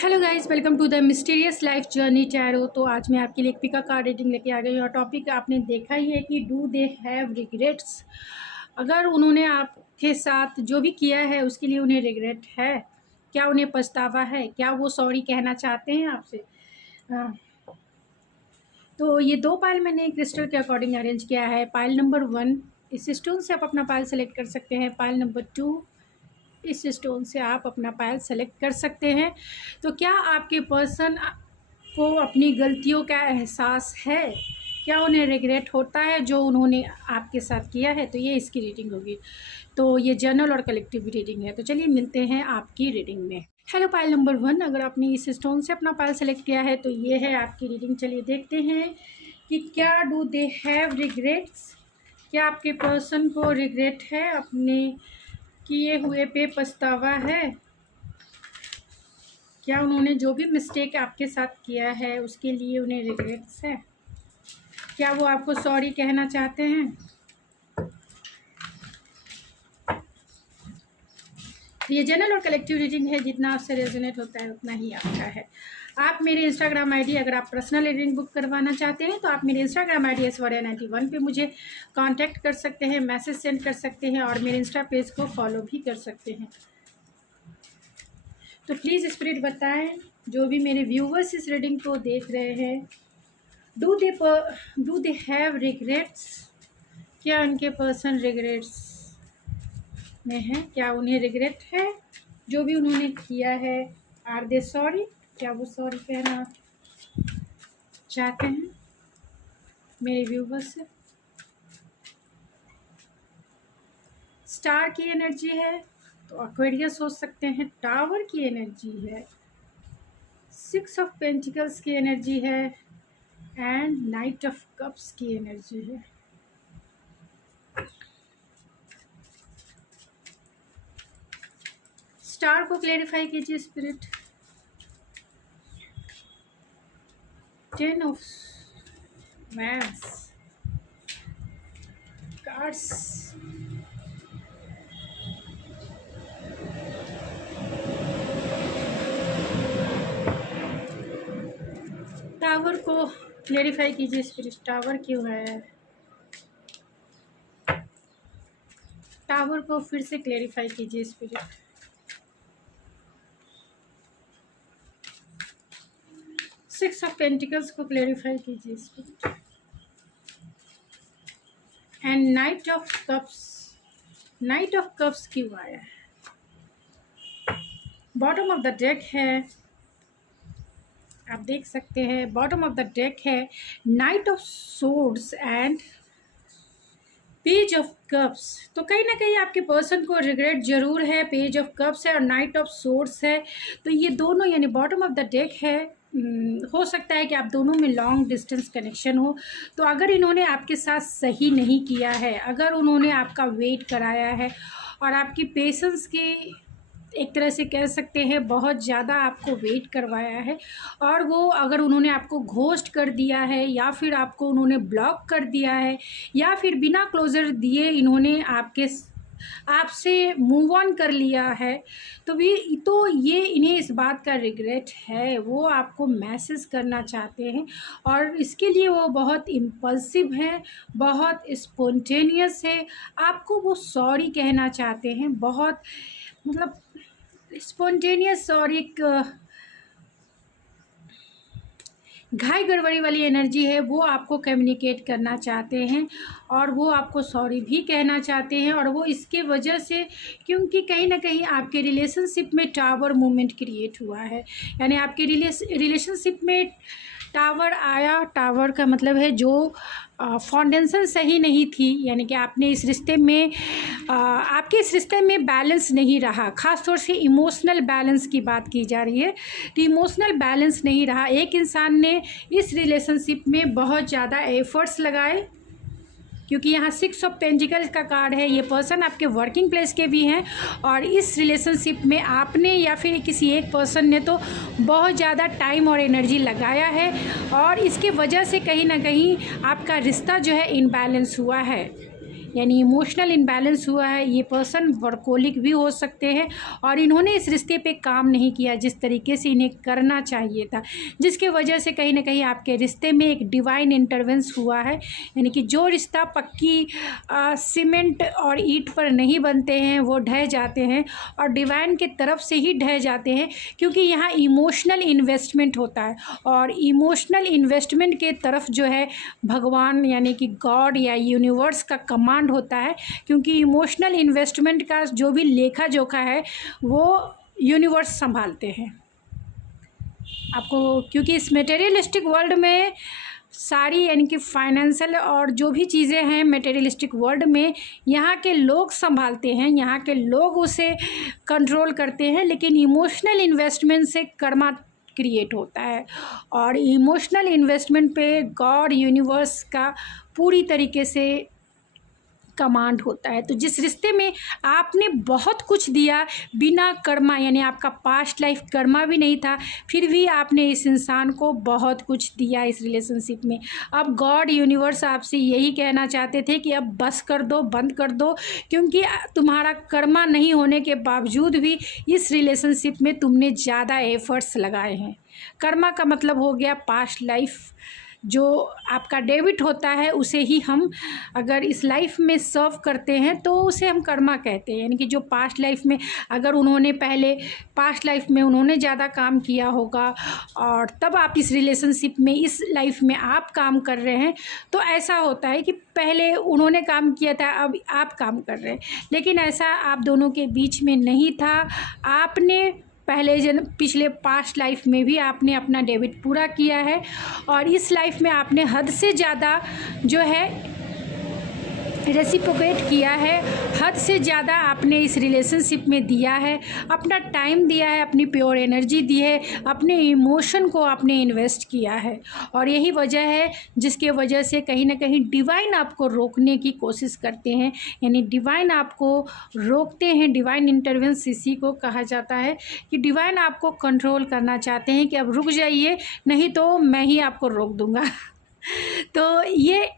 Hello guys, welcome to the mysterious life journey tarot. तो आज मैं आपके लिए एक पिका कार्ड रीडिंग लेके आ गई हूँ और टॉपिक आपने देखा ही है कि डू दे हैव रिग्रेट्स। अगर उन्होंने आपके साथ जो भी किया है उसके लिए उन्हें रिग्रेट है, क्या उन्हें पछतावा है, क्या वो सॉरी कहना चाहते हैं आपसे। तो ये दो पाइल मैंने क्रिस्टल के अकॉर्डिंग अरेंज किया है। पाइल नंबर 1, इस स्टोन से आप अपना पाइल सेलेक्ट कर सकते हैं। पाइल नंबर 2, इस स्टोन से आप अपना पायल सेलेक्ट कर सकते हैं। तो क्या आपके पर्सन को अपनी गलतियों का एहसास है, क्या उन्हें रिग्रेट होता है जो उन्होंने आपके साथ किया है। तो ये इसकी रीडिंग होगी। तो ये जनरल और कलेक्टिव रीडिंग है। तो चलिए मिलते हैं आपकी रीडिंग में। हेलो पायल नंबर 1, अगर आपने इस स्टोन से अपना पायल सेलेक्ट किया है तो ये है आपकी रीडिंग। चलिए देखते हैं कि क्या डू दे हैव रिग्रेट्स, क्या आपके पर्सन को रिग्रेट है, अपने किए हुए पे पछतावा है, क्या उन्होंने जो भी मिस्टेक आपके साथ किया है उसके लिए उन्हें रिग्रेट्स है, क्या वो आपको सॉरी कहना चाहते हैं। ये जनरल और कलेक्टिव रीडिंग है, जितना आपसे रेजोनेट होता है उतना ही आपका है। आप मेरे इंस्टाग्राम आईडी, अगर आप पर्सनल रीडिंग बुक करवाना चाहते हैं तो आप मेरे इंस्टाग्राम आईडी ऐश्वर्या91 पे मुझे कांटेक्ट कर सकते हैं, मैसेज सेंड कर सकते हैं और मेरे इंस्टा पेज को फॉलो भी कर सकते हैं। तो प्लीज़ स्पिरिट बताएं, जो भी मेरे व्यूवर्स इस रीडिंग को देख रहे हैं, डू दे हैव रिग्रेट्स, क्या उनके पर्सन रिग्रेट्स में है, क्या उन्हें रिग्रेट है जो भी उन्होंने किया है। आर दे सॉरी, क्या वो सॉरी कहना चाहते हैं मेरे व्यूवर्स से। स्टार की एनर्जी है तो एक्वेरियस हो सकते हैं। टावर की एनर्जी है, 6 ऑफ पेंटिकल्स की एनर्जी है एंड नाइट ऑफ कप्स की एनर्जी है। स्टार को क्लेरिफाई कीजिए spirit. 10 of wands cards, tower को क्लेरिफाई कीजिए स्पिरिट। टावर क्यों है, टावर को फिर से क्लेरिफाई कीजिए स्पिरिट। सिक्स ऑफ पेंटिकल्स को क्लेरिफाई कीजिए spirit and night of cups. Night of cups क्यों आया है। बॉटम ऑफ द डेक है, आप देख सकते हैं बॉटम ऑफ द डेक है night of swords and page of cups. तो कहीं ना कहीं आपके पर्सन को रिग्रेट जरूर है। पेज ऑफ कप्स है और नाइट ऑफ सोर्ड्स है। तो ये दोनों यानी बॉटम ऑफ द डेक है। हो सकता है कि आप दोनों में लॉन्ग डिस्टेंस कनेक्शन हो। तो अगर इन्होंने आपके साथ सही नहीं किया है, अगर उन्होंने आपका वेट कराया है और आपकी पेशेंस की एक तरह से कह सकते हैं बहुत ज़्यादा आपको वेट करवाया है, और वो अगर उन्होंने आपको घोस्ट कर दिया है या फिर आपको उन्होंने ब्लॉक कर दिया है या फिर बिना क्लोजर दिए इन्होंने आपसे मूव ऑन कर लिया है, तो ये इन्हें इस बात का रिग्रेट है। वो आपको मैसेज करना चाहते हैं और इसके लिए वो बहुत इम्पल्सिव हैं, बहुत स्पॉन्टेनियस है। आपको वो सॉरी कहना चाहते हैं, बहुत मतलब स्पॉन्टेनियस और एक घाई गड़बड़ी वाली एनर्जी है। वो आपको कम्युनिकेट करना चाहते हैं और वो आपको सॉरी भी कहना चाहते हैं। और वो इसके वजह से, क्योंकि कहीं ना कहीं आपके रिलेशनशिप में टावर मूवमेंट क्रिएट हुआ है, यानी आपके रिलेशनशिप में टावर आया। टावर का मतलब है जो फाउंडेशन सही नहीं थी, यानी कि आपने इस रिश्ते में आपके इस रिश्ते में बैलेंस नहीं रहा। ख़ास तौर से इमोशनल बैलेंस की बात की जा रही है, तो इमोशनल बैलेंस नहीं रहा। एक इंसान ने इस रिलेशनशिप में बहुत ज़्यादा एफर्ट्स लगाए, क्योंकि यहाँ 6 ऑफ पेंटिकल्स का कार्ड है। ये पर्सन आपके वर्किंग प्लेस के भी हैं और इस रिलेशनशिप में आपने या फिर किसी एक पर्सन ने तो बहुत ज़्यादा टाइम और एनर्जी लगाया है और इसके वजह से कहीं ना कहीं आपका रिश्ता जो है इनबैलेंस हुआ है। यानी इमोशनल इम्बैलेंस हुआ है। ये पर्सन वर्कोलिक भी हो सकते हैं और इन्होंने इस रिश्ते पे काम नहीं किया जिस तरीके से इन्हें करना चाहिए था, जिसके वजह से कहीं ना कहीं आपके रिश्ते में एक डिवाइन इंटरवेंस हुआ है। यानी कि जो रिश्ता पक्की सीमेंट और ईंट पर नहीं बनते हैं वो ढह जाते हैं और डिवाइन के तरफ से ही ढह जाते हैं, क्योंकि यहाँ इमोशनल इन्वेस्टमेंट होता है और इमोशनल इन्वेस्टमेंट के तरफ जो है भगवान यानी कि गॉड या यूनिवर्स का कमांड होता है, क्योंकि इमोशनल इन्वेस्टमेंट का जो भी लेखा जोखा है वो यूनिवर्स संभालते हैं आपको, क्योंकि इस मटेरियलिस्टिक वर्ल्ड में सारी यानी कि फाइनेंशियल और जो भी चीज़ें हैं मटेरियलिस्टिक वर्ल्ड में यहाँ के लोग संभालते हैं, यहाँ के लोग उसे कंट्रोल करते हैं, लेकिन इमोशनल इन्वेस्टमेंट से कर्मा क्रिएट होता है और इमोशनल इन्वेस्टमेंट पे गॉड यूनिवर्स का पूरी तरीके से कमांड होता है। तो जिस रिश्ते में आपने बहुत कुछ दिया बिना कर्मा, यानी आपका पास्ट लाइफ कर्मा भी नहीं था, फिर भी आपने इस इंसान को बहुत कुछ दिया इस रिलेशनशिप में। अब गॉड यूनिवर्स आपसे यही कहना चाहते थे कि अब बस कर दो, बंद कर दो, क्योंकि तुम्हारा कर्मा नहीं होने के बावजूद भी इस रिलेशनशिप में तुमने ज़्यादा एफर्ट्स लगाए हैं। कर्मा का मतलब हो गया पास्ट लाइफ, जो आपका डेबिट होता है उसे ही हम अगर इस लाइफ में सर्व करते हैं तो उसे हम कर्मा कहते हैं। यानी कि जो पास्ट लाइफ में अगर उन्होंने पहले पास्ट लाइफ में उन्होंने ज़्यादा काम किया होगा और तब आप इस रिलेशनशिप में इस लाइफ में आप काम कर रहे हैं, तो ऐसा होता है कि पहले उन्होंने काम किया था अब आप काम कर रहे हैं, लेकिन ऐसा आप दोनों के बीच में नहीं था। आपने पहले पिछले पास्ट लाइफ में भी आपने अपना डेबिट पूरा किया है और इस लाइफ में आपने हद से ज़्यादा जो है रेसिप्रोकेट किया है, हद से ज़्यादा आपने इस रिलेशनशिप में दिया है, अपना टाइम दिया है, अपनी प्योर एनर्जी दी है, अपने इमोशन को आपने इन्वेस्ट किया है और यही वजह है जिसके वजह से कहीं ना कहीं डिवाइन आपको रोकने की कोशिश करते हैं। यानी डिवाइन आपको रोकते हैं, डिवाइन इंटरवेंस इसी को कहा जाता है कि डिवाइन आपको कंट्रोल करना चाहते हैं कि अब रुक जाइए, नहीं तो मैं ही आपको रोक दूँगा। तो ये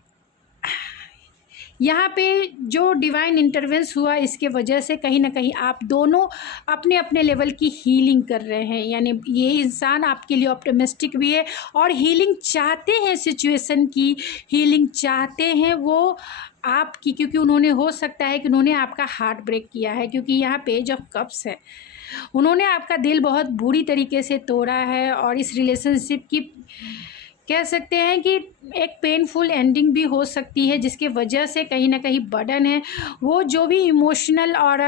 यहाँ पे जो डिवाइन इंटरवेंस हुआ इसके वजह से कहीं ना कहीं आप दोनों अपने अपने लेवल की हीलिंग कर रहे हैं। यानी ये इंसान आपके लिए ऑप्टिमिस्टिक भी है और हीलिंग चाहते हैं, सिचुएशन की हीलिंग चाहते हैं वो आपकी, क्योंकि उन्होंने हो सकता है कि उन्होंने आपका हार्ट ब्रेक किया है, क्योंकि यहाँ पेज ऑफ कप्स है। उन्होंने आपका दिल बहुत बुरी तरीके से तोड़ा है और इस रिलेशनशिप की कह सकते हैं कि एक पेनफुल एंडिंग भी हो सकती है, जिसके वजह से कहीं ना कहीं बर्डन है वो जो भी इमोशनल और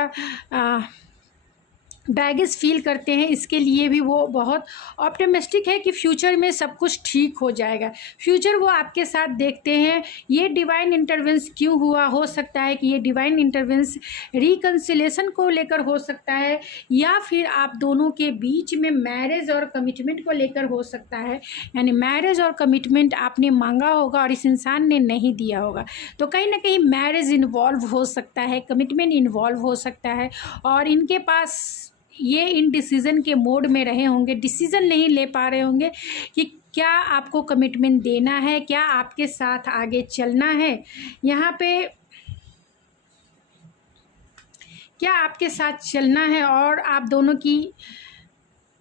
बैगेज फील करते हैं, इसके लिए भी वो बहुत ऑप्टिमिस्टिक है कि फ्यूचर में सब कुछ ठीक हो जाएगा। फ्यूचर वो आपके साथ देखते हैं। ये डिवाइन इंटरवेंस क्यों हुआ, हो सकता है कि ये डिवाइन इंटरवेंस रिकन्सिलेशन को लेकर हो सकता है या फिर आप दोनों के बीच में मैरिज और कमिटमेंट को लेकर हो सकता है। यानी मैरिज और कमिटमेंट आपने मांगा होगा और इस इंसान ने नहीं दिया होगा, तो कहीं ना कहीं मैरिज इन्वॉल्व हो सकता है, कमिटमेंट इन्वॉल्व हो सकता है और इनके पास ये इन डिसीज़न के मोड में रहे होंगे, डिसीज़न नहीं ले पा रहे होंगे कि क्या आपको कमिटमेंट देना है, क्या आपके साथ आगे चलना है, यहाँ पे क्या आपके साथ चलना है। और आप दोनों की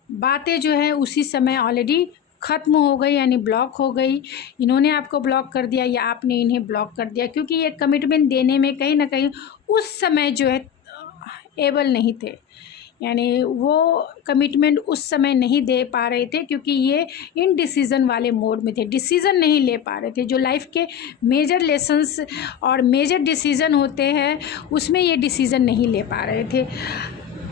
बातें जो है उसी समय ऑलरेडी ख़त्म हो गई, यानी ब्लॉक हो गई। इन्होंने आपको ब्लॉक कर दिया या आपने इन्हें ब्लॉक कर दिया, क्योंकि ये कमिटमेंट देने में कहीं ना कहीं उस समय जो है एबल नहीं थे। यानी वो कमिटमेंट उस समय नहीं दे पा रहे थे क्योंकि ये इन डिसीज़न वाले मोड में थे, डिसीज़न नहीं ले पा रहे थे। जो लाइफ के मेजर लेसन्स और मेजर डिसीज़न होते हैं उसमें ये डिसीज़न नहीं ले पा रहे थे।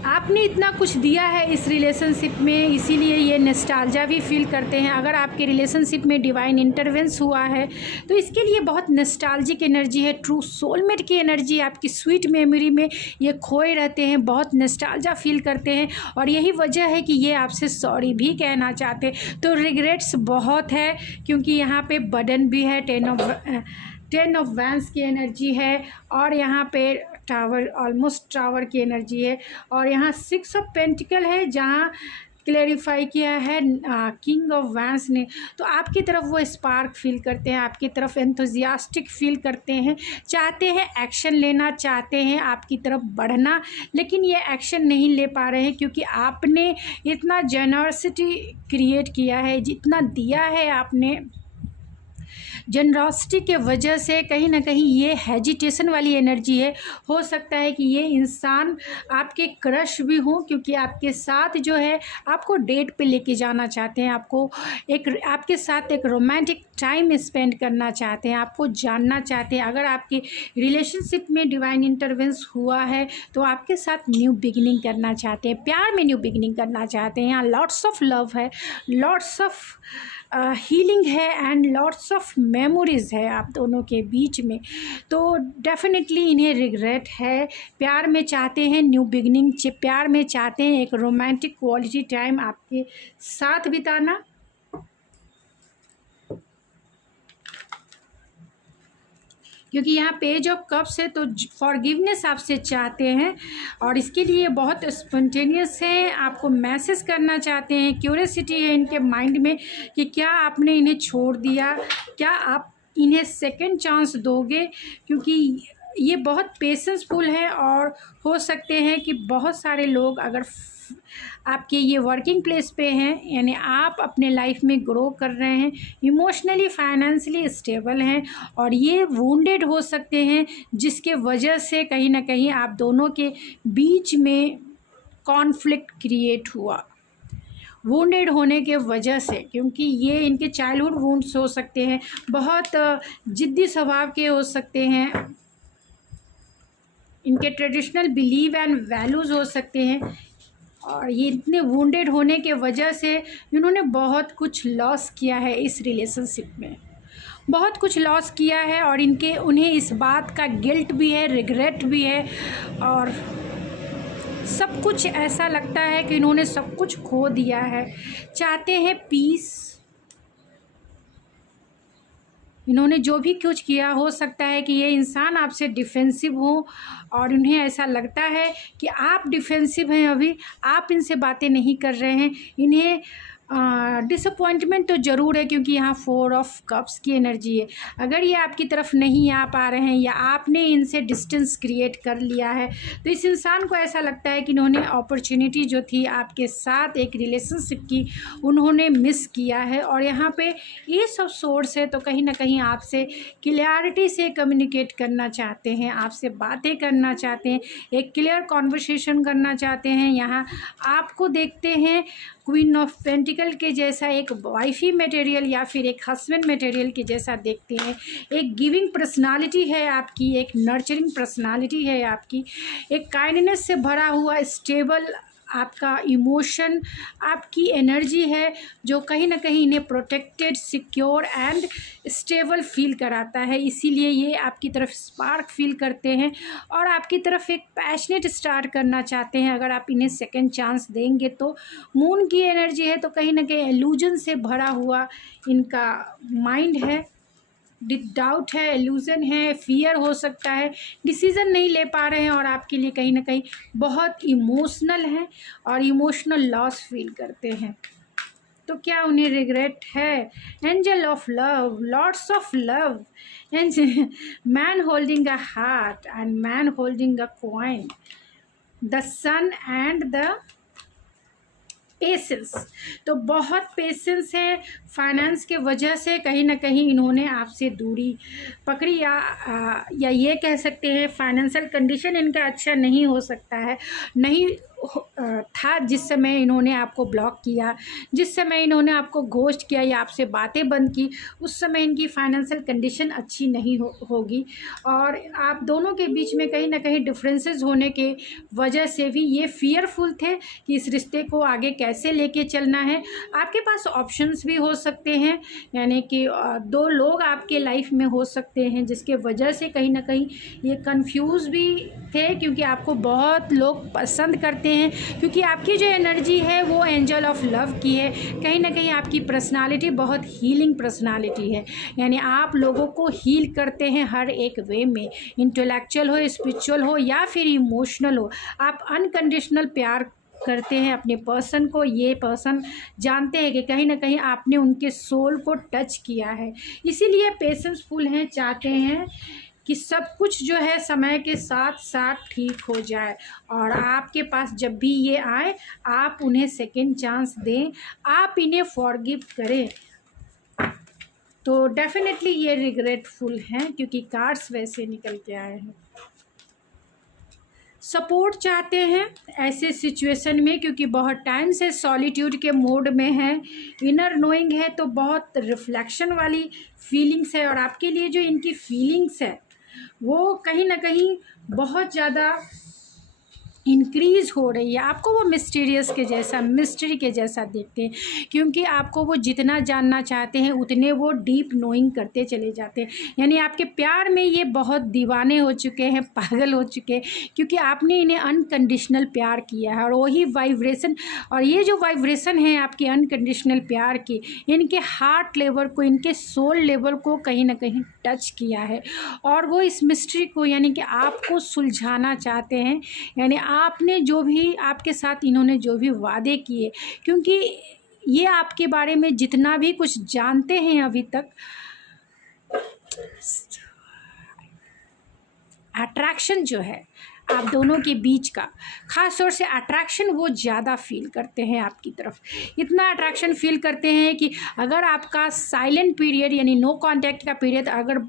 आपने इतना कुछ दिया है इस रिलेशनशिप में, इसीलिए ये नॉस्टैल्जिया भी फील करते हैं। अगर आपके रिलेशनशिप में डिवाइन इंटरवेंस हुआ है तो इसके लिए बहुत नॉस्टैल्जिक एनर्जी है, ट्रू सोलमेट की एनर्जी आपकी स्वीट मेमोरी में ये खोए रहते हैं, बहुत नॉस्टैल्जिया फील करते हैं और यही वजह है कि ये आपसे सॉरी भी कहना चाहते हैं। तो रिग्रेट्स बहुत है क्योंकि यहाँ पे बर्डन भी है, 10 ऑफ वैंस की एनर्जी है और यहाँ पे टावर, ऑलमोस्ट टावर की एनर्जी है और यहाँ 6 ऑफ पेंटिकल है, जहाँ क्लेरिफाई किया है किंग ऑफ वैंस ने। तो आपकी तरफ वो स्पार्क फील करते हैं, आपकी तरफ एंथुजियास्टिक फील करते हैं, चाहते हैं एक्शन लेना, चाहते हैं आपकी तरफ बढ़ना, लेकिन ये एक्शन नहीं ले पा रहे हैं क्योंकि आपने इतना जेनरसिटी क्रिएट किया है, जितना दिया है आपने, जनरॉसिटी के वजह से कहीं ना कहीं ये हेजिटेशन वाली एनर्जी है। हो सकता है कि ये इंसान आपके क्रश भी हो, क्योंकि आपके साथ जो है आपको डेट पे लेके जाना चाहते हैं, आपको आपके साथ एक रोमांटिक टाइम स्पेंड करना चाहते हैं, आपको जानना चाहते हैं। अगर आपके रिलेशनशिप में डिवाइन इंटरवेंस हुआ है तो आपके साथ न्यू बिगिनिंग करना चाहते हैं, प्यार में न्यू बिगिनिंग करना चाहते हैं। यहाँ लॉट्स ऑफ लव है, लॉट्स ऑफ हीलिंग है एंड लॉट्स ऑफ मेमोरीज़ है आप दोनों के बीच में। तो डेफिनेटली इन्हें रिग्रेट है, प्यार में चाहते हैं न्यू बिगनिंग, प्यार में चाहते हैं एक रोमांटिक क्वालिटी टाइम आपके साथ बिताना। क्योंकि यहाँ पेज ऑफ कप्स है तो फॉरगिवनेस आपसे चाहते हैं और इसके लिए बहुत स्पॉन्टेनियस है, आपको मैसेज करना चाहते हैं। क्यूरियोसिटी है इनके माइंड में कि क्या आपने इन्हें छोड़ दिया, क्या आप इन्हें सेकंड चांस दोगे, क्योंकि ये बहुत पेशेंसफुल है और हो सकते हैं कि बहुत सारे लोग अगर आपके ये वर्किंग प्लेस पे हैं, यानी आप अपने लाइफ में ग्रो कर रहे हैं, इमोशनली फाइनेंशियली स्टेबल हैं और ये वुंडेड हो सकते हैं, जिसके वजह से कहीं ना कहीं आप दोनों के बीच में कॉन्फ्लिक्ट क्रिएट हुआ, वुंडेड होने के वजह से। क्योंकि ये इनके चाइल्डहुड वुंड्स हो सकते हैं, बहुत जिद्दी स्वभाव के हो सकते हैं, इनके ट्रेडिशनल बिलीव एंड वैल्यूज़ हो सकते हैं और ये इतने वुंडेड होने के वजह से इन्होंने बहुत कुछ लॉस किया है इस रिलेशनशिप में, बहुत कुछ लॉस किया है और उन्हें इस बात का गिल्ट भी है, रिग्रेट भी है और सब कुछ ऐसा लगता है कि इन्होंने सब कुछ खो दिया है। चाहते हैं पीस, इन्होंने जो भी कुछ किया, हो सकता है कि ये इंसान आपसे डिफेंसिव हो और उन्हें ऐसा लगता है कि आप डिफेंसिव हैं, अभी आप इनसे बातें नहीं कर रहे हैं। इन्हें डिसअपॉइंटमेंट तो ज़रूर है क्योंकि यहाँ 4 ऑफ कप्स की एनर्जी है। अगर ये आपकी तरफ नहीं आ पा रहे हैं या आपने इनसे डिस्टेंस क्रिएट कर लिया है तो इस इंसान को ऐसा लगता है कि इन्होंने अपॉर्चुनिटी जो थी आपके साथ एक रिलेशनशिप की, उन्होंने मिस किया है। और यहाँ पे ये सब सोर्स है तो कहीं ना कहीं आपसे क्लियरिटी से कम्युनिकेट करना चाहते हैं, आपसे बातें करना चाहते हैं, एक क्लियर कॉन्वर्सेशन करना चाहते हैं। यहाँ आपको देखते हैं क्वीन ऑफ पेंटिकल के जैसा, एक वाइफी मटेरियल या फिर एक हस्बैंड मटेरियल के जैसा देखते हैं। एक गिविंग पर्सनालिटी है आपकी, एक नर्चरिंग पर्सनालिटी है आपकी, एक काइंडनेस से भरा हुआ स्टेबल आपका इमोशन, आपकी एनर्जी है जो कहीं ना कहीं इन्हें protected, secure and stable feel कराता है। इसीलिए ये आपकी तरफ स्पार्क फील करते हैं और आपकी तरफ एक पैशनेट स्टार्ट करना चाहते हैं अगर आप इन्हें सेकंड चांस देंगे तो। मून की एनर्जी है तो कहीं ना कहीं इल्यूजन से भरा हुआ इनका माइंड है, डाउट है, इल्यूजन है, फियर हो सकता है, डिसीज़न नहीं ले पा रहे हैं और आपके लिए कहीं ना कहीं बहुत इमोशनल हैं और इमोशनल लॉस फील करते हैं। तो क्या उन्हें रिग्रेट है? Angel of love, lots of love, angel, man holding a heart and man holding a coin, the sun and the patience. तो बहुत पेशेंस है, फाइनेंस के वजह से कहीं ना कहीं इन्होंने आपसे दूरी पकड़ी या ये कह सकते हैं फाइनेंशियल कंडीशन इनका अच्छा नहीं हो सकता है, नहीं था जिस समय इन्होंने आपको ब्लॉक किया, जिस समय इन्होंने आपको घोस्ट किया या आपसे बातें बंद की, उस समय इनकी फाइनेंशियल कंडीशन अच्छी नहीं होगी और आप दोनों के बीच में कहीं ना कहीं डिफरेंसेस होने के वजह से भी ये फियरफुल थे कि इस रिश्ते को आगे कैसे लेके चलना है। आपके पास ऑप्शंस भी हो सकते हैं, यानी कि 2 लोग आपके लाइफ में हो सकते हैं जिसके वजह से कहीं ना कहीं ये कंफ्यूज भी थे, क्योंकि आपको बहुत लोग पसंद करते हैं, क्योंकि आपकी जो एनर्जी है वो एंजल ऑफ लव की है। कहीं ना कहीं आपकी पर्सनालिटी बहुत हीलिंग पर्सनालिटी है, यानी आप लोगों को हील करते हैं हर एक वे में, इंटेलेक्चुअल हो, स्पिरिचुअल हो या फिर इमोशनल हो। आप अनकंडीशनल प्यार करते हैं अपने पर्सन को, ये पर्सन जानते हैं कि कहीं ना कहीं आपने उनके सोल को टच किया है, इसीलिए पेशेंसफुल हैं, चाहते हैं कि सब कुछ जो है समय के साथ साथ ठीक हो जाए। और आपके पास जब भी ये आए, आप उन्हें सेकंड चांस दें, आप इन्हें फॉरगिव करें। तो डेफिनेटली ये रिग्रेटफुल हैं, क्योंकि कार्ड्स वैसे निकल के आए हैं। सपोर्ट चाहते हैं ऐसे सिचुएशन में, क्योंकि बहुत टाइम से सॉलिट्यूड के मोड में है, इनर नोइंग है, तो बहुत रिफ्लेक्शन वाली फीलिंग्स है। और आपके लिए जो इनकी फीलिंग्स है वो कहीं ना कहीं बहुत ज़्यादा इंक्रीज़ हो रही है। आपको वो मिस्टीरियस के जैसा, मिस्ट्री के जैसा देखते हैं, क्योंकि आपको वो जितना जानना चाहते हैं उतने वो डीप नोइंग करते चले जाते हैं। यानी आपके प्यार में ये बहुत दीवाने हो चुके हैं, पागल हो चुके हैं, क्योंकि आपने इन्हें अनकंडीशनल प्यार किया है। और वही वाइब्रेशन, और ये जो वाइब्रेशन है आपके अनकंडीशनल प्यार की, इनके हार्ट लेवल को, इनके सोल लेवल को कहीं ना कहीं टच किया है। और वो इस मिस्ट्री को, यानी कि आपको सुलझाना चाहते हैं। यानी आपने जो भी, आपके साथ इन्होंने जो भी वादे किए, क्योंकि ये आपके बारे में जितना भी कुछ जानते हैं अभी तक, अट्रैक्शन जो है आप दोनों के बीच का, ख़ास तौर से अट्रैक्शन वो ज़्यादा फील करते हैं आपकी तरफ। इतना अट्रैक्शन फील करते हैं कि अगर आपका साइलेंट पीरियड, यानी नो कांटेक्ट का पीरियड अगर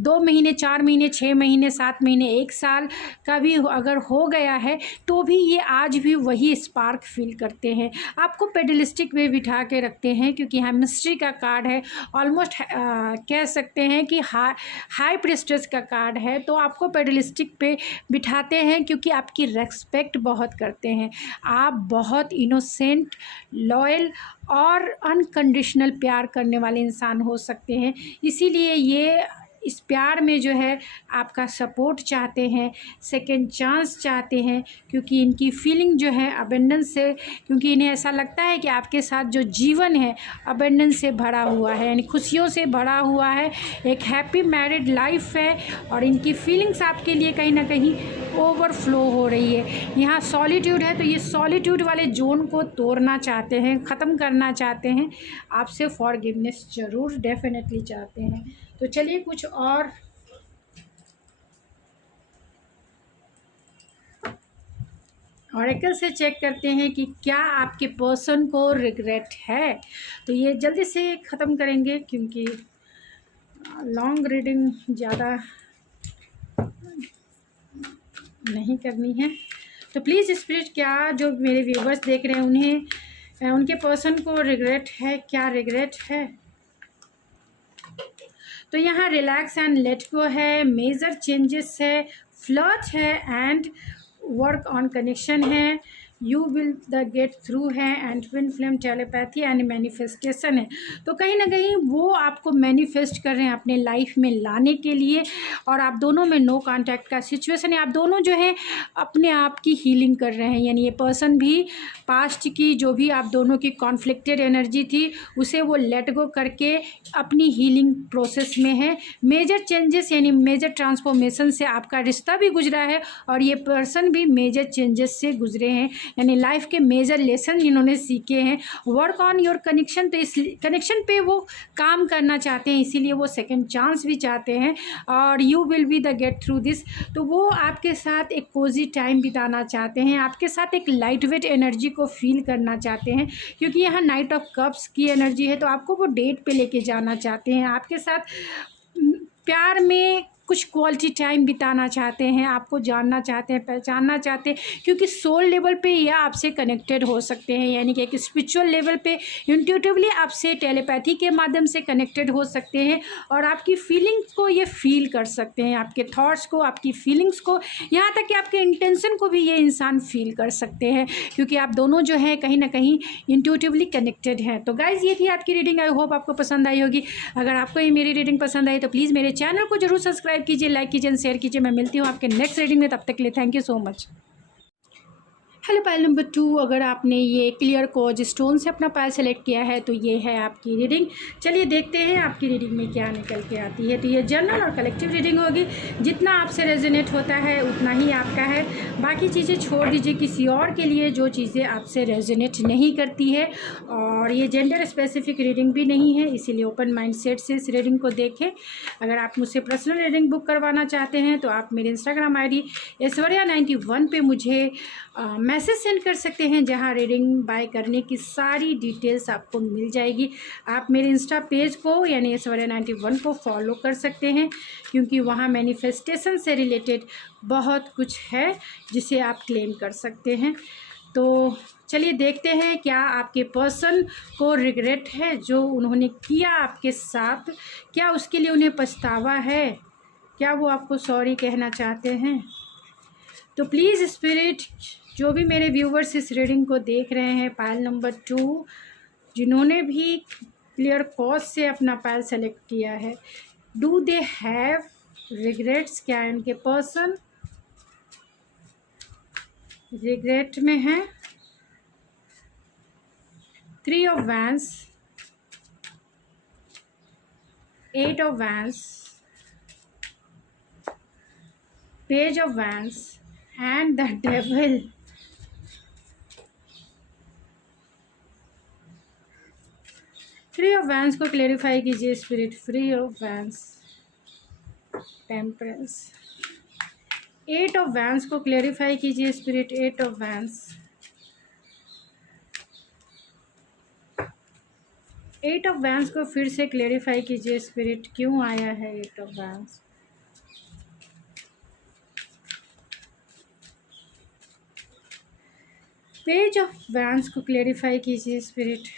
2 महीने, 4 महीने, 6 महीने, 7 महीने, 1 साल का भी अगर हो गया है, तो भी ये आज भी वही स्पार्क फील करते हैं। आपको पेडलिस्टिक में बिठा के रखते हैं, क्योंकि यहाँ मिस्ट्री का कार्ड है, ऑलमोस्ट कह सकते हैं कि हाई प्रिस्टेस का कार्ड है। तो आपको पेडलिस्टिक पे बिठाते हैं, क्योंकि आपकी रेस्पेक्ट बहुत करते हैं। आप बहुत इनोसेंट, लॉयल और अनकंडीशनल प्यार करने वाले इंसान हो सकते हैं। इसीलिए ये इस प्यार में जो है आपका सपोर्ट चाहते हैं, सेकंड चांस चाहते हैं, क्योंकि इनकी फीलिंग जो है अबेंडेंस से, क्योंकि इन्हें ऐसा लगता है कि आपके साथ जो जीवन है अबेंडेंस से भरा हुआ है, यानी खुशियों से भरा हुआ है, एक हैप्पी मैरिड लाइफ है। और इनकी फीलिंग्स आपके लिए कहीं ना कहीं ओवरफ्लो हो रही है। यहाँ सॉलिट्यूड है, तो ये सॉलिट्यूड वाले जोन को तोड़ना चाहते हैं, ख़त्म करना चाहते हैं, आपसे फॉरगिवनेस ज़रूर डेफिनेटली चाहते हैं। तो चलिए कुछ और ऑरेकल से चेक करते हैं कि क्या आपके पर्सन को रिग्रेट है। तो ये जल्दी से ख़त्म करेंगे, क्योंकि लॉन्ग रीडिंग ज़्यादा नहीं करनी है। तो प्लीज़ स्पिरिट, क्या जो मेरे व्यूवर्स देख रहे हैं उन्हें, उनके पर्सन को रिग्रेट है, क्या रिग्रेट है? तो यहाँ रिलैक्स एंड लेट गो है, मेजर चेंजेस है, फ्लर्ट है एंड वर्क ऑन कनेक्शन है, you will the get through है and twin flame telepathy and manifestation है। तो कहीं ना कहीं वो आपको मैनिफेस्ट कर रहे हैं अपने लाइफ में लाने के लिए। और आप दोनों में नो कांटेक्ट का सिचुएशन है, आप दोनों जो है अपने आप की हीलिंग कर रहे हैं। यानी ये पर्सन भी पास्ट की जो भी आप दोनों की कॉन्फ्लिक्टेड एनर्जी थी उसे वो लेट गो करके अपनी हीलिंग प्रोसेस में है। मेजर चेंजेस यानी मेजर ट्रांसफॉर्मेशन से आपका रिश्ता भी गुजरा है, और ये पर्सन भी मेजर चेंजेस से गुजरे हैं, यानी लाइफ के मेजर लेसन इन्होंने सीखे हैं। वर्क ऑन योर कनेक्शन, तो इस कनेक्शन पे वो काम करना चाहते हैं, इसीलिए वो सेकंड चांस भी चाहते हैं। और you will be the get through this, तो वो आपके साथ एक कोजी टाइम बिताना चाहते हैं, आपके साथ एक लाइट वेट एनर्जी को फील करना चाहते हैं, क्योंकि यहाँ नाइट ऑफ कप्स की एनर्जी है। तो आपको वो डेट पे लेके जाना चाहते हैं, आपके साथ प्यार में कुछ क्वालिटी टाइम बिताना चाहते हैं, आपको जानना चाहते हैं, पहचानना चाहते हैं, क्योंकि सोल लेवल पे ये आपसे कनेक्टेड हो सकते हैं। यानी कि एक स्पिरिचुअल लेवल पे इंट्यूटिवली आपसे टेलीपैथी के माध्यम से कनेक्टेड हो सकते हैं, और आपकी फीलिंग्स को ये फील कर सकते हैं, आपके थॉट्स को, आपकी फीलिंग्स को, यहाँ तक कि आपके इंटेंशन को भी ये इंसान फील कर सकते हैं, क्योंकि आप दोनों जो है कहीं ना कहीं इंट्यूटिवली कनेक्टेड हैं। तो गाइज़, ये थी आज की रीडिंग, आई होप आपको पसंद आई होगी। अगर आपको ये मेरी रीडिंग पसंद आई तो प्लीज़ मेरे चैनल को जरूर सब्सक्राइब कीजिए, लाइक कीजिए, शेयर कीजिए। मैं मिलती हूँ आपके नेक्स्ट रीडिंग में, तब तक के लिए thank you so much. Hello pile number 2, अगर आपने ये क्लियर कॉज स्टोन से अपना पाइल सेलेक्ट किया है तो ये है आपकी रीडिंग। चलिए देखते हैं आपकी रीडिंग में क्या निकल के आती है। तो ये जनरल और कलेक्टिव रीडिंग होगी। जितना आपसे रेजोनेट होता है उतना ही आपका है, बाकी चीज़ें छोड़ दीजिए किसी और के लिए जो चीज़ें आपसे रेजोनेट नहीं करती है। और ये जेंडर स्पेसिफिक रीडिंग भी नहीं है, इसीलिए ओपन माइंड सेट से इस रीडिंग को देखें। अगर आप मुझसे पर्सनल रीडिंग बुक करवाना चाहते हैं तो आप मेरे इंस्टाग्राम ID ऐश्वर्या91 पे मुझे मैसेज सेंड कर सकते हैं, जहां रीडिंग बाय करने की सारी डिटेल्स आपको मिल जाएगी। आप मेरे इंस्टा पेज को यानी ऐश्वर्या91 को फॉलो कर सकते हैं, क्योंकि वहां मैनिफेस्टेशन से रिलेटेड बहुत कुछ है जिसे आप क्लेम कर सकते हैं। तो चलिए देखते हैं क्या आपके पर्सन को रिग्रेट है जो उन्होंने किया आपके साथ, क्या उसके लिए उन्हें पछतावा है, क्या वो आपको सॉरी कहना चाहते हैं। तो प्लीज़ स्पिरिट, जो भी मेरे व्यूवर्स इस रीडिंग को देख रहे हैं, पाइल नंबर 2 जिन्होंने भी क्लियर कॉज से अपना पाइल सेलेक्ट किया है, डू दे हैव रिग्रेट्स? क्या इनके पर्सन रिग्रेट में है? 3 of vents, 8 of vents, page of vents and the devil. 3 of vents को क्लेरिफाई कीजिए spirit. 3 of vents, temperance. 8 of vents को क्लेरिफाई कीजिए spirit. 8 of vents, 8 of vents को फिर से क्लेरिफाई कीजिए स्पिरिट, क्यों आया है 8 of vents. Page of vents को क्लेरिफाई कीजिए spirit.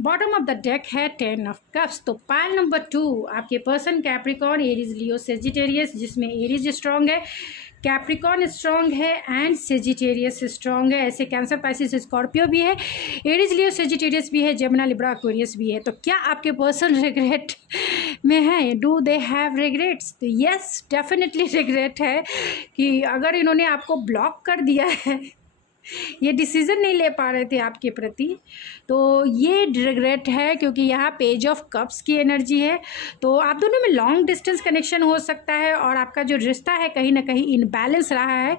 Bottom of the deck है 10 ऑफ कप्स। तो पाइल नंबर 2 आपके पर्सन कैप्रिकॉर्न, एरीज, लियो, सेजिटेरियस, जिसमें एरीज स्ट्रांग है, कैप्रिकॉर्न स्ट्रांग है एंड सेजिटेरियस स्ट्रांग है। ऐसे कैंसर, पाइसिस, स्कॉर्पियो भी है, एरीज, लियो, सेजिटेरियस भी है, जेमिनी, लिब्रा, एक्वेरियस भी है। तो क्या आपके पर्सन रिग्रेट में है? Do they have regrets? तो यस, डेफिनेटली रिग्रेट है कि अगर इन्होंने आपको ब्लॉक कर दिया है, ये डिसीज़न नहीं ले पा रहे थे आपके प्रति, तो ये रिग्रेट है, क्योंकि यहाँ पेज ऑफ कप्स की एनर्जी है। तो आप दोनों में लॉन्ग डिस्टेंस कनेक्शन हो सकता है और आपका जो रिश्ता है कहीं ना कहीं इनबैलेंस रहा है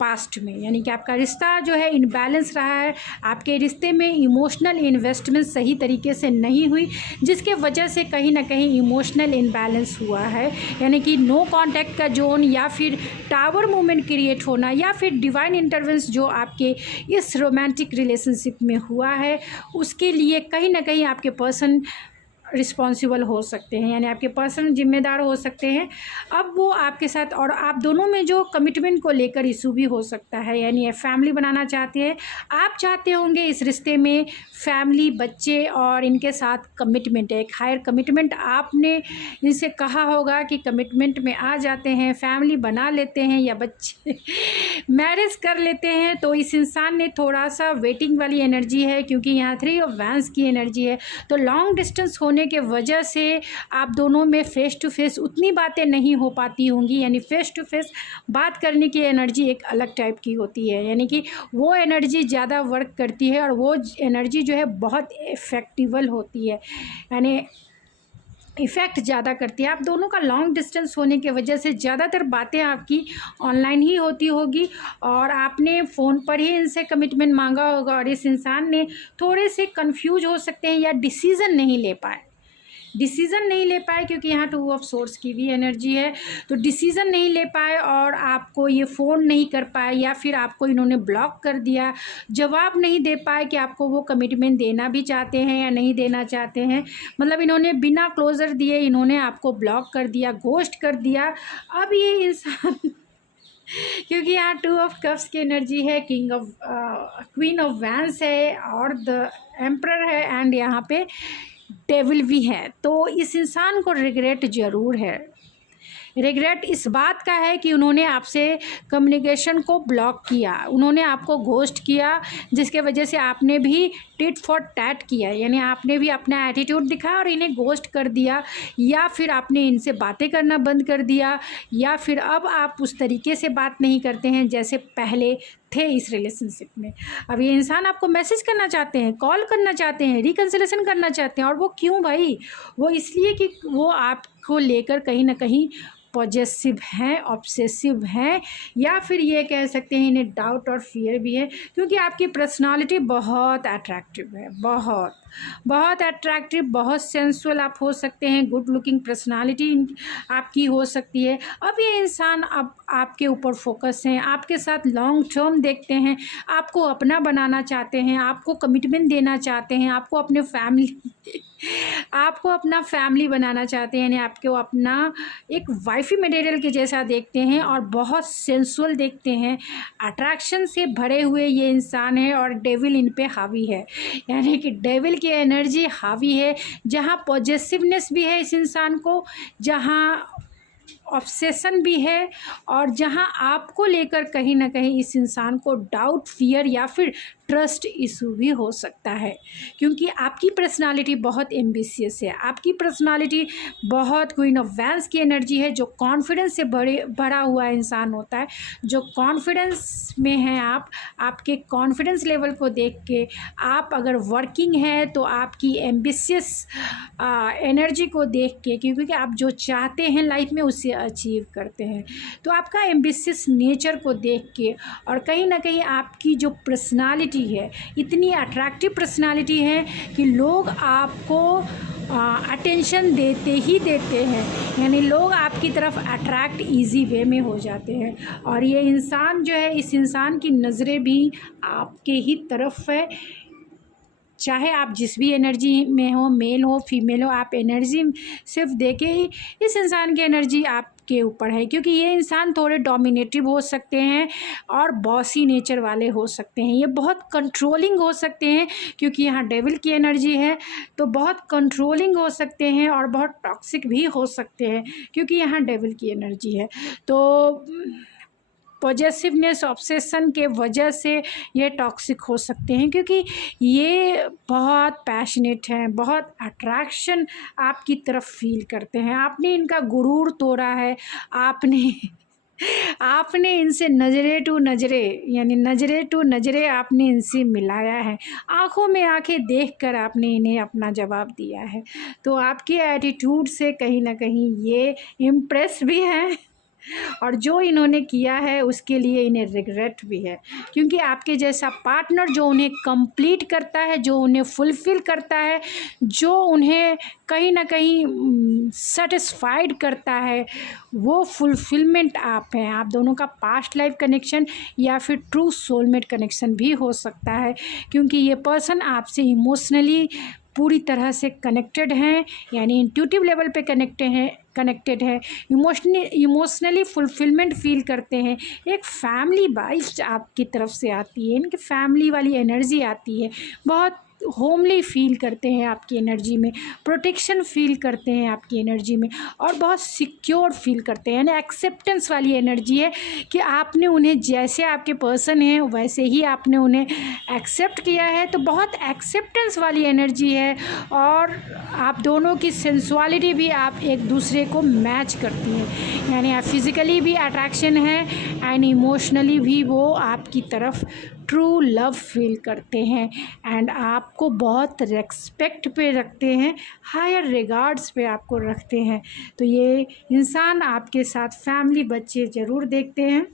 पास्ट में, यानी कि आपका रिश्ता जो है इनबैलेंस रहा है। आपके रिश्ते में इमोशनल इन्वेस्टमेंट सही तरीके से नहीं हुई, जिसके वजह से कहीं ना कहीं इमोशनल इनबैलेंस हुआ है, यानी कि नो कांटेक्ट का जोन या फिर टावर मूवमेंट क्रिएट होना या फिर डिवाइन इंटरवेंस जो आपके इस रोमांटिक रिलेशनशिप में हुआ है, उसके लिए कहीं ना कहीं आपके पर्सन रिस्पॉन्सिबल हो सकते हैं, यानी आपके पर्सन जिम्मेदार हो सकते हैं। अब वो आपके साथ, और आप दोनों में जो कमिटमेंट को लेकर इशू भी हो सकता है, यानी फैमिली बनाना चाहते हैं, आप चाहते होंगे इस रिश्ते में फैमिली, बच्चे और इनके साथ कमिटमेंट है, एक हायर कमिटमेंट। आपने इनसे कहा होगा कि कमिटमेंट में आ जाते हैं, फैमिली बना लेते हैं या बच्चे मैरिज कर लेते हैं। तो इस इंसान ने थोड़ा सा वेटिंग वाली एनर्जी है, क्योंकि यहाँ 3 ऑफ वैंस की एनर्जी है। तो लॉन्ग डिस्टेंस होने के वजह से आप दोनों में फेस टू फेस उतनी बातें नहीं हो पाती होंगी, यानी फेस टू फेस बात करने की एनर्जी एक अलग टाइप की होती है, यानी कि वो एनर्जी ज़्यादा वर्क करती है और वो एनर्जी जो है बहुत इफ़ेक्टिवल होती है, यानी इफ़ेक्ट ज़्यादा करती है। आप दोनों का लॉन्ग डिस्टेंस होने की वजह से ज़्यादातर बातें आपकी ऑनलाइन ही होती होगी और आपने फ़ोन पर ही इनसे कमिटमेंट मांगा होगा, और इस इंसान ने थोड़े से कंफ्यूज हो सकते हैं या डिसीज़न नहीं ले पाए, क्योंकि यहाँ 2 ऑफ सोर्स की भी एनर्जी है। तो डिसीज़न नहीं ले पाए और आपको ये फ़ोन नहीं कर पाए, या फिर आपको इन्होंने ब्लॉक कर दिया, जवाब नहीं दे पाए कि आपको वो कमिटमेंट देना भी चाहते हैं या नहीं देना चाहते हैं। मतलब इन्होंने बिना क्लोज़र दिए इन्होंने आपको ब्लॉक कर दिया, घोस्ट कर दिया। अब ये इंसान क्योंकि यहाँ 2 ऑफ कप्स की एनर्जी है, क्वीन ऑफ वैंस है और द एम्परर है एंड यहाँ पे डेविल भी है। तो इस इंसान को रिग्रेट ज़रूर है, रिग्रेट इस बात का है कि उन्होंने आपसे कम्युनिकेशन को ब्लॉक किया, उन्होंने आपको घोस्ट किया, जिसके वजह से आपने भी टिट फॉर टैट किया, यानी आपने भी अपना एटीट्यूड दिखाया और इन्हें घोस्ट कर दिया, या फिर आपने इनसे बातें करना बंद कर दिया, या फिर अब आप उस तरीके से बात नहीं करते हैं जैसे पहले थे इस रिलेशनशिप में। अब ये इंसान आपको मैसेज करना चाहते हैं, कॉल करना चाहते हैं, रिकन्सिलेशन करना चाहते हैं, और वो क्यों भाई? वो इसलिए कि वो आपको लेकर कहीं ना कहीं पॉजेसिव हैं, ऑब्सेसिव हैं, या फिर ये कह सकते हैं इन्हें डाउट और फियर भी है, क्योंकि आपकी पर्सनालिटी बहुत अट्रैक्टिव है, बहुत बहुत अट्रैक्टिव, बहुत सेंसुअल आप हो सकते हैं, गुड लुकिंग पर्सनालिटी आपकी हो सकती है। अब ये इंसान अब आपके ऊपर फोकस हैं, आपके साथ लॉन्ग टर्म देखते हैं, आपको अपना बनाना चाहते हैं, आपको कमिटमेंट देना चाहते हैं, आपको अपने आपको अपना फैमिली बनाना चाहते हैं, यानी आपको अपना एक वाइफी मटेरियल के जैसा देखते हैं और बहुत सेंसुअल देखते हैं। अट्रैक्शन से भरे हुए ये इंसान है और डेविल इन पे हावी है, यानी कि डेविल की एनर्जी हावी है, जहाँ पॉजेसिवनेस भी है इस इंसान को, जहाँ ऑब्सेशन भी है, और जहां आपको लेकर कहीं ना कहीं इस इंसान को डाउट, फियर या फिर ट्रस्ट इशू भी हो सकता है, क्योंकि आपकी पर्सनालिटी बहुत एम्बिशियस है, आपकी पर्सनालिटी बहुत क्वीन ऑफ वैंस की एनर्जी है, जो कॉन्फिडेंस से भरा हुआ इंसान होता है, जो कॉन्फिडेंस में है। आपके कॉन्फिडेंस लेवल को देख के आप अगर वर्किंग है तो आपकी एम्बिशियस एनर्जी को देख के, क्योंकि आप जो चाहते हैं लाइफ में उसे अचीव करते हैं, तो आपका एम्बिशियस नेचर को देख के, और कहीं ना कहीं आपकी जो पर्सनालिटी है, इतनी अट्रैक्टिव पर्सनालिटी है कि लोग आपको अटेंशन देते ही देते हैं, यानी लोग आपकी तरफ अट्रैक्ट इजी वे में हो जाते हैं। और ये इंसान जो है, इस इंसान की नज़रें भी आपके ही तरफ है, चाहे आप जिस भी एनर्जी में हो, मेल हो फीमेल हो, आप एनर्जी सिर्फ देके ही इस इंसान की एनर्जी आपके ऊपर है, क्योंकि ये इंसान थोड़े डोमिनेटिव हो सकते हैं और बॉसी नेचर वाले हो सकते हैं, ये बहुत कंट्रोलिंग हो सकते हैं, क्योंकि यहाँ डेविल की एनर्जी है, तो बहुत कंट्रोलिंग हो सकते हैं और बहुत टॉक्सिक भी हो सकते हैं, क्योंकि यहाँ डेविल की एनर्जी है। तो पॉजेसिवनेस, ऑब्सेशन के वजह से ये टॉक्सिक हो सकते हैं, क्योंकि ये बहुत पैशनेट हैं, बहुत अट्रैक्शन आपकी तरफ फील करते हैं। आपने इनका गुरूर तोड़ा है, आपने इनसे नज़रे टू नज़रे, यानी नज़रे टू नज़रे आपने इनसे मिलाया है, आँखों में आँखें देखकर आपने इन्हें अपना जवाब दिया है। तो आपके एटीट्यूड से कहीं ना कहीं ये इम्प्रेस भी हैं, और जो इन्होंने किया है उसके लिए इन्हें रिग्रेट भी है, क्योंकि आपके जैसा पार्टनर जो उन्हें कंप्लीट करता है, जो उन्हें फुलफ़िल करता है, जो उन्हें कहीं ना कहीं सेटिस्फाइड करता है, वो फुलफिलमेंट आप हैं। आप दोनों का पास्ट लाइफ कनेक्शन या फिर ट्रू सोलमेट कनेक्शन भी हो सकता है, क्योंकि ये पर्सन आपसे इमोशनली पूरी तरह से कनेक्टेड हैं, यानी इंट्यूटिव लेवल पे कनेक्टेड है, इमोशनली फुलफिलमेंट फील करते हैं, एक फैमिली वाइब्स आपकी तरफ से आती है, इनकी फैमिली वाली एनर्जी आती है, बहुत होमली फील करते हैं आपकी एनर्जी में, प्रोटेक्शन फील करते हैं आपकी एनर्जी में, और बहुत सिक्योर फील करते हैं, यानी एक्सेप्टेंस वाली एनर्जी है कि आपने उन्हें जैसे आपके पर्सन हैं वैसे ही आपने उन्हें एक्सेप्ट किया है, तो बहुत एक्सेप्टेंस वाली एनर्जी है, और आप दोनों की सेंसुअलिटी भी आप एक दूसरे को मैच करती हैं, यानी आप फिज़िकली भी अट्रैक्शन है एंड इमोशनली भी वो आपकी तरफ ट्रू लव फील करते हैं, एंड आपको बहुत रेस्पेक्ट पे रखते हैं, हायर रिगार्ड्स पे आपको रखते हैं। तो ये इंसान आपके साथ फैमिली, बच्चे ज़रूर देखते हैं,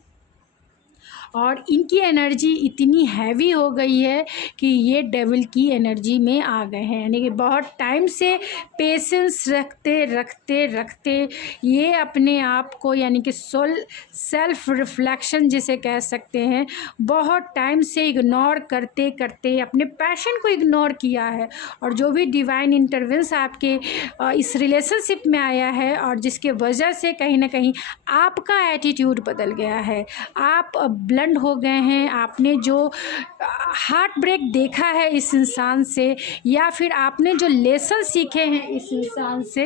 और इनकी एनर्जी इतनी हैवी हो गई है कि ये डेविल की एनर्जी में आ गए हैं, यानी कि बहुत टाइम से पेशेंस रखते रखते रखते ये अपने आप को, यानी कि सेल्फ रिफ्लेक्शन जिसे कह सकते हैं, बहुत टाइम से इग्नोर करते करते अपने पैशन को इग्नोर किया है, और जो भी डिवाइन इंटरवेंस आपके इस रिलेशनशिप में आया है, और जिसके वजह से कहीं ना कहीं आपका एटीट्यूड बदल गया है, आप ब्लंड हो गए हैं, आपने जो हार्ट ब्रेक देखा है इस इंसान से, या फिर आपने जो लेसन सीखे हैं इस इंसान से,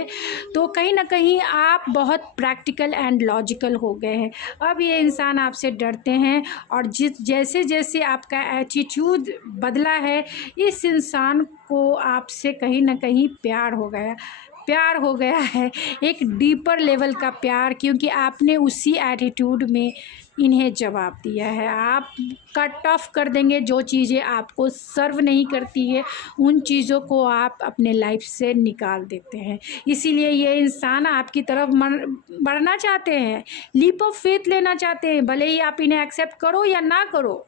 तो कहीं ना कहीं आप बहुत प्रैक्टिकल एंड लॉजिकल हो गए हैं। अब ये इंसान आपसे डरते हैं, और जैसे जैसे आपका एटीट्यूड बदला है, इस इंसान को आपसे कहीं ना कहीं प्यार हो गया है, एक डीपर लेवल का प्यार, क्योंकि आपने उसी एटीट्यूड में इन्हें जवाब दिया है। आप कट ऑफ कर देंगे जो चीज़ें आपको सर्व नहीं करती है, उन चीज़ों को आप अपने लाइफ से निकाल देते हैं। इसीलिए ये इंसान आपकी तरफ बढ़ना चाहते हैं, लीप ऑफ फेथ लेना चाहते हैं, भले ही आप इन्हें एक्सेप्ट करो या ना करो,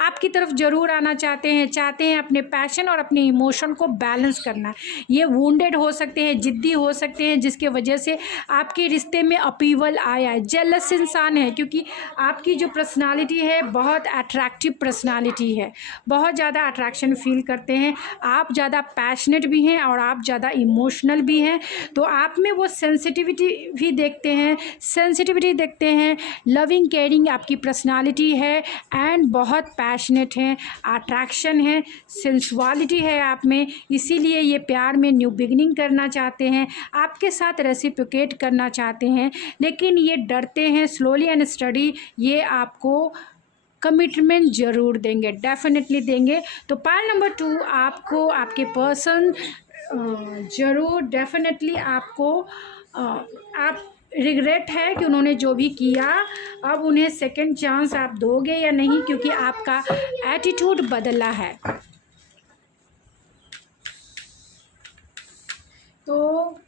आपकी तरफ ज़रूर आना चाहते हैं अपने पैशन और अपने इमोशन को बैलेंस करना। ये वुंडेड हो सकते हैं, ज़िद्दी हो सकते हैं, जिसके वजह से आपके रिश्ते में अपीवल आया है। जेलस इंसान है, क्योंकि आपकी जो पर्सनालिटी है बहुत अट्रैक्टिव पर्सनालिटी है, बहुत ज़्यादा अट्रैक्शन फील करते हैं, आप ज़्यादा पैशनेट भी हैं और आप ज़्यादा इमोशनल भी हैं, तो आप में वो सेंसिटिविटी भी देखते हैं, लविंग केयरिंग आपकी पर्सनालिटी है, एंड बहुत पैशनेट हैं, अट्रैक्शन है, सेंसुअलिटी है आप में। इसीलिए ये प्यार में न्यू बिगनिंग करना चाहते हैं, आपके साथ रेसिप्रोकेट करना चाहते हैं, लेकिन ये डरते हैं। स्लोली एंड स्टडी ये आपको कमिटमेंट ज़रूर देंगे, डेफिनेटली देंगे। तो पाइल नंबर 2 आपको आपके पर्सन ज़रूर डेफिनेटली आपको आप रिग्रेट है कि उन्होंने जो भी किया, अब उन्हें सेकंड चांस आप दोगे या नहीं, क्योंकि आपका एटीट्यूड बदला है। तो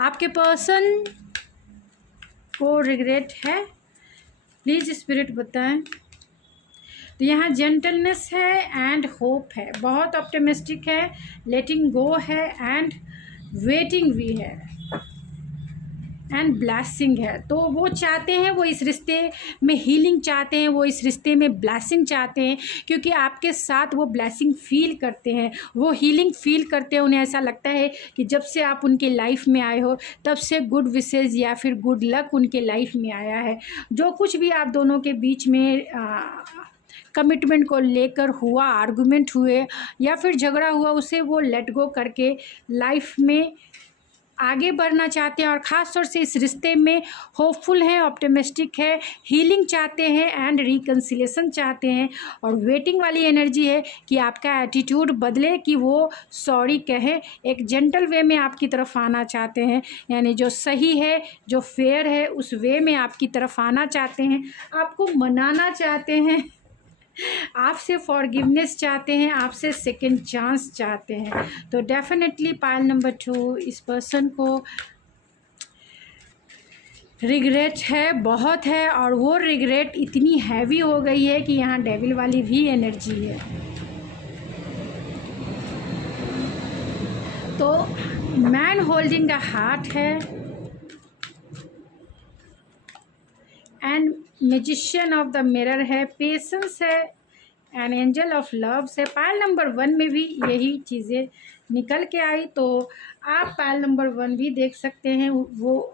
आपके पर्सन को रिग्रेट है, प्लीज़ स्पिरिट बताएं। तो यहाँ जेंटलनेस है एंड होप है, बहुत ऑप्टिमिस्टिक है, लेटिंग गो है एंड वेटिंग भी है एंड ब्लेसिंग है। तो वो चाहते हैं, वो इस रिश्ते में हीलिंग चाहते हैं, वो इस रिश्ते में ब्लेसिंग चाहते हैं, क्योंकि आपके साथ वो ब्लेसिंग फील करते हैं, वो हीलिंग फील करते हैं। उन्हें ऐसा लगता है कि जब से आप उनके लाइफ में आए हो, तब से गुड विशेज़ या फिर गुड लक उनके लाइफ में आया है। जो कुछ भी आप दोनों के बीच में कमिटमेंट को लेकर हुआ, आर्गुमेंट हुए या फिर झगड़ा हुआ, उसे वो लेट गो करके लाइफ में आगे बढ़ना चाहते हैं, और ख़ास तौर से इस रिश्ते में होपफुल हैं, ऑप्टिमिस्टिक है, हीलिंग चाहते हैं एंड रिकन्सिलेशन चाहते हैं, और वेटिंग वाली एनर्जी है कि आपका एटीट्यूड बदले, कि वो सॉरी कहें, एक जेंटल वे में आपकी तरफ आना चाहते हैं, यानी जो सही है, जो फेयर है, उस वे में आपकी तरफ आना चाहते हैं, आपको मनाना चाहते हैं, आपसे फॉरगिवनेस चाहते हैं, आपसे सेकंड चांस चाहते हैं। तो डेफिनेटली पाइल नंबर 2 इस पर्सन को रिग्रेट है, बहुत है, और वो रिग्रेट इतनी हैवी हो गई है कि यहाँ डेविल वाली भी एनर्जी है। तो मैन होल्डिंग द हार्ट है and magician of the mirror है, पेशेंस है एंड एंजल ऑफ लव है। पाइल नंबर 1 में भी यही चीज़ें निकल के आई, तो आप पाइल नंबर 1 भी देख सकते हैं, वो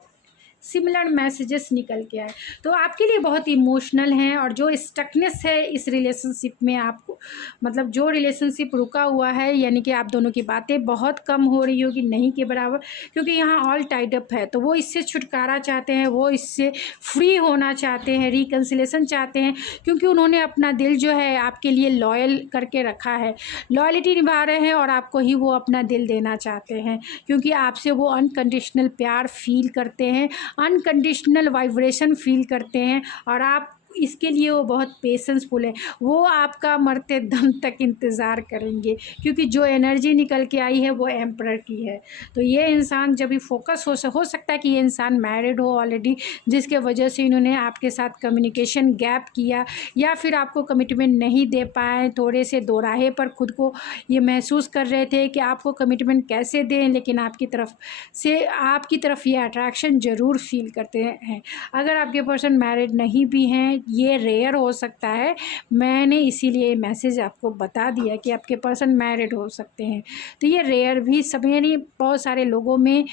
सिमिलर मैसेजेस निकल के आए। तो आपके लिए बहुत इमोशनल हैं, और जो स्टकनेस है इस रिलेशनशिप में, आपको मतलब जो रिलेशनशिप रुका हुआ है, यानी कि आप दोनों की बातें बहुत कम हो रही होगी, नहीं के बराबर, क्योंकि यहाँ ऑल टाइड अप है, तो वो इससे छुटकारा चाहते हैं, वो इससे फ्री होना चाहते हैं, रिकन्सिलेशन चाहते हैं, क्योंकि उन्होंने अपना दिल जो है आपके लिए लॉयल करके रखा है, लॉयल्टी निभा रहे हैं, और आपको ही वो अपना दिल देना चाहते हैं, क्योंकि आपसे वो अनकंडीशनल प्यार फील करते हैं, अनकंडीशनल वाइब्रेशन फील करते हैं, और आप इसके लिए वो बहुत पेशेंसफुल है, वो आपका मरते दम तक इंतज़ार करेंगे, क्योंकि जो एनर्जी निकल के आई है वो एम्परर की है। तो ये इंसान जब भी फोकस हो सकता है कि ये इंसान मैरिड हो ऑलरेडी, जिसके वजह से इन्होंने आपके साथ कम्युनिकेशन गैप किया, या फिर आपको कमिटमेंट नहीं दे पाए, थोड़े से दोराहे पर खुद को ये महसूस कर रहे थे कि आपको कमिटमेंट कैसे दें, लेकिन आपकी तरफ ये अट्रैक्शन ज़रूर फील करते हैं। अगर आपके पर्सन मैरिड नहीं भी हैं, ये रेयर हो सकता है, मैंने इसीलिए मैसेज आपको बता दिया कि आपके पर्सन मैरिड हो सकते हैं, तो ये रेयर भी सब, यानी बहुत सारे लोगों में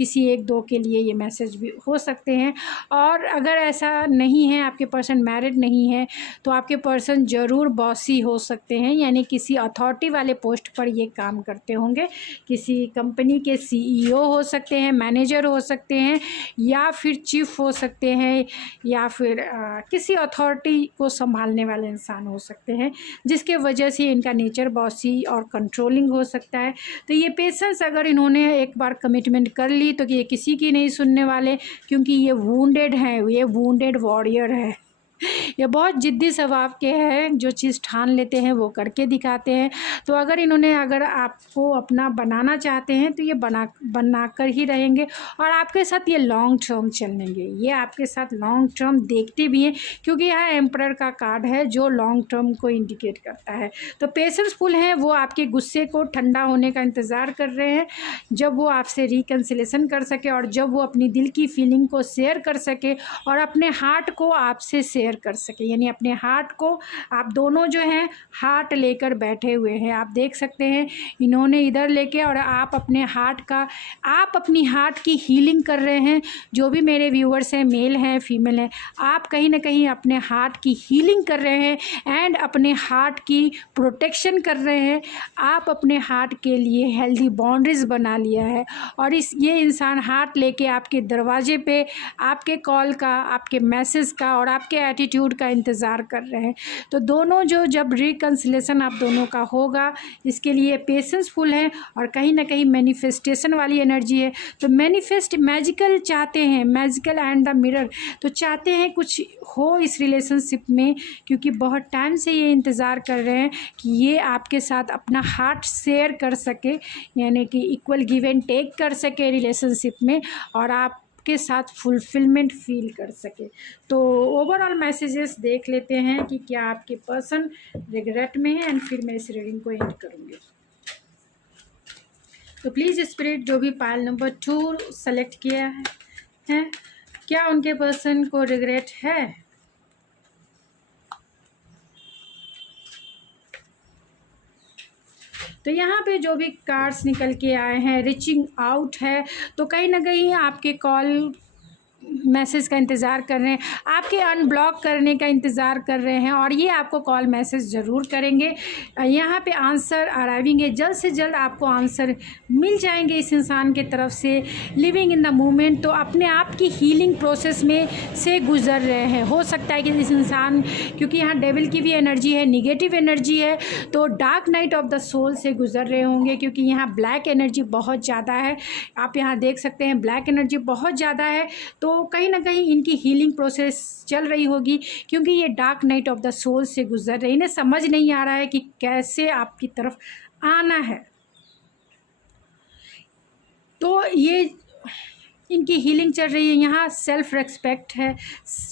किसी एक दो के लिए ये मैसेज भी हो सकते हैं। और अगर ऐसा नहीं है, आपके पर्सन मैरिड नहीं है, तो आपके पर्सन ज़रूर बॉसी हो सकते हैं, यानी किसी अथॉरिटी वाले पोस्ट पर ये काम करते होंगे। किसी कंपनी के CEO हो सकते हैं, मैनेजर हो सकते हैं, या फिर चीफ हो सकते हैं, या फिर किसी अथॉरिटी को संभालने वाले इंसान हो सकते हैं, जिसके वजह से इनका नेचर बॉसी और कंट्रोलिंग हो सकता है। तो ये पेशेंस अगर इन्होंने एक बार कमिटमेंट कर ली तो ये किसी की नहीं सुनने वाले, क्योंकि ये वुंडेड हैं, ये वुंडेड वॉरियर है। ये बहुत ज़िद्दी स्वभाव के हैं, जो चीज़ ठान लेते हैं वो करके दिखाते हैं। तो अगर आपको अपना बनाना चाहते हैं तो ये बना कर ही रहेंगे, और आपके साथ ये लॉन्ग टर्म चलेंगे। ये आपके साथ लॉन्ग टर्म देखते भी हैं, क्योंकि यहाँ एम्परर का कार्ड है जो लॉन्ग टर्म को इंडिकेट करता है। तो पेशेंसफुल हैं, वो आपके गुस्से को ठंडा होने का इंतज़ार कर रहे हैं, जब वो आपसे रिकन्सिलेशन कर सके, और जब वो अपनी दिल की फीलिंग को शेयर कर सके, और अपने हार्ट को आपसे शेयर कर सके। यानी अपने हार्ट को, आप दोनों जो हैं हार्ट लेकर बैठे हुए हैं, आप देख सकते हैं इन्होंने इधर लेके, और आप अपने अपनी हार्ट की हीलिंग कर रहे हैं। जो भी मेरे व्यूअर्स हैं, मेल हैं फीमेल हैं, आप कहीं ना कहीं अपने हार्ट की हीलिंग कर रहे हैं एंड अपने हार्ट की प्रोटेक्शन कर रहे हैं। आप अपने हार्ट के लिए हेल्दी बाउंड्रीज बना लिया है, और ये इंसान हार्ट लेके आपके दरवाजे पे आपके कॉल का, आपके मैसेज का और आपके एटीट्यूड का इंतज़ार कर रहे हैं। तो दोनों जब रिकन्सिलेशन आप दोनों का होगा, इसके लिए पेशेंसफुल हैं, और कहीं ना कहीं मैनिफेस्टेशन वाली एनर्जी है। तो मैजिकल चाहते हैं, मैजिकल एंड द मिरर, तो चाहते हैं कुछ हो इस रिलेशनशिप में, क्योंकि बहुत टाइम से ये इंतज़ार कर रहे हैं कि ये आपके साथ अपना हार्ट शेयर कर सके, यानी कि इक्वल गिव एंड टेक कर सके रिलेशनशिप में, और आप के साथ फुलफिलमेंट फील कर सके। तो ओवरऑल मैसेजेस देख लेते हैं कि क्या आपके पर्सन रिग्रेट में है, एंड फिर मैं इस रीडिंग को एंड करूँगी। तो प्लीज़ स्पिरिट, जो भी पायल नंबर 2 सेलेक्ट किया है, क्या उनके पर्सन को रिग्रेट है? तो यहाँ पे जो भी कार्ड्स निकल के आए हैं, रीचिंग आउट है, तो कहीं ना कहीं आपके कॉल मैसेज का इंतज़ार कर रहे हैं, आपके अनब्लॉक करने का इंतज़ार कर रहे हैं, और ये आपको कॉल मैसेज ज़रूर करेंगे। यहाँ पे आंसर अराइविंग है, जल्द से जल्द आपको आंसर मिल जाएंगे इस इंसान के तरफ से। लिविंग इन द मोमेंट, तो अपने आप की हीलिंग प्रोसेस में से गुज़र रहे हैं। हो सकता है कि इस इंसान, क्योंकि यहाँ डेविल की भी एनर्जी है, निगेटिव एनर्जी है, तो dark night of the soul से गुज़र रहे होंगे, क्योंकि यहाँ ब्लैक एनर्जी बहुत ज़्यादा है। आप यहाँ देख सकते हैं ब्लैक एनर्जी बहुत ज़्यादा है, तो कहीं ना कहीं इनकी हीलिंग प्रोसेस चल रही होगी, क्योंकि ये dark night of the soul से गुजर रहे। इन्हें समझ नहीं आ रहा है कि कैसे आपकी तरफ आना है। तो ये इनकी हीलिंग चल रही है। यहाँ सेल्फ़ रेस्पेक्ट है,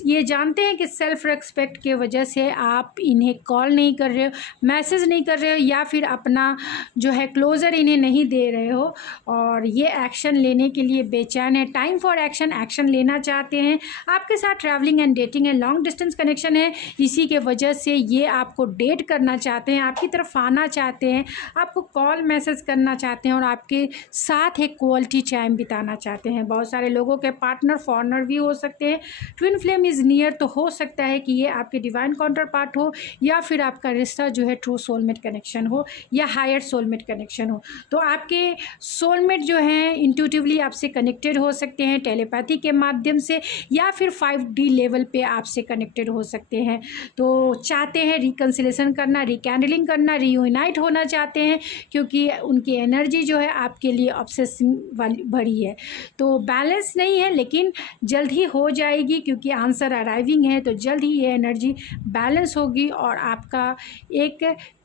ये जानते हैं कि सेल्फ़ रेस्पेक्ट के वजह से आप इन्हें कॉल नहीं कर रहे हो, मैसेज नहीं कर रहे हो, या फिर अपना जो है क्लोज़र इन्हें नहीं दे रहे हो, और ये एक्शन लेने के लिए बेचैन है। टाइम फॉर एक्शन लेना चाहते हैं। आपके साथ ट्रैवलिंग एंड डेटिंग है, लॉन्ग डिस्टेंस कनेक्शन है, इसी के वजह से ये आपको डेट करना चाहते हैं, आपकी तरफ आना चाहते हैं, आपको कॉल मैसेज करना चाहते हैं, और आपके साथ एक क्वालिटी टाइम बिताना चाहते हैं। बहुत सारे लोगों के पार्टनर फॉरेनर भी हो सकते हैं। ट्विन फ्लेम इज़ नियर, तो हो सकता है कि ये आपके डिवाइन काउंटर पार्ट हो, या फिर आपका रिश्ता जो है ट्रू सोलमेट कनेक्शन हो, या हायर सोलमेट कनेक्शन हो। तो आपके सोलमेट जो हैं इंट्यूटिवली आपसे कनेक्टेड हो सकते हैं, टेलीपैथी के माध्यम से, या फिर 5D लेवल पे आपसे कनेक्टेड हो सकते हैं। तो चाहते हैं रिकन्सिलेशन करना, रिकैंडलिंग करना, रीयूनाइट होना चाहते हैं, क्योंकि उनकी एनर्जी जो है आपके लिए ऑब्सेसिव वाली भरी है। तो बैलेंस नहीं है, लेकिन जल्द ही हो जाएगी, क्योंकि आंसर अराइविंग है, तो जल्द ही ये एनर्जी बैलेंस होगी, और आपका एक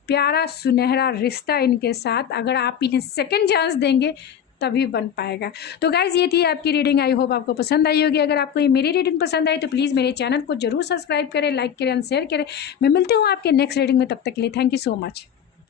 प्यारा सुनहरा रिश्ता इनके साथ, अगर आप इन्हें सेकंड चांस देंगे तभी बन पाएगा। तो गाइज़, ये थी आपकी रीडिंग। आई होप आपको पसंद आई होगी। अगर आपको ये मेरी रीडिंग पसंद आई तो प्लीज़ मेरे चैनल को जरूर सब्सक्राइब करें, लाइक करें, शेयर करें। मैं मिलती हूँ आपके नेक्स्ट रीडिंग में, तब तक के लिए थैंक यू सो मच।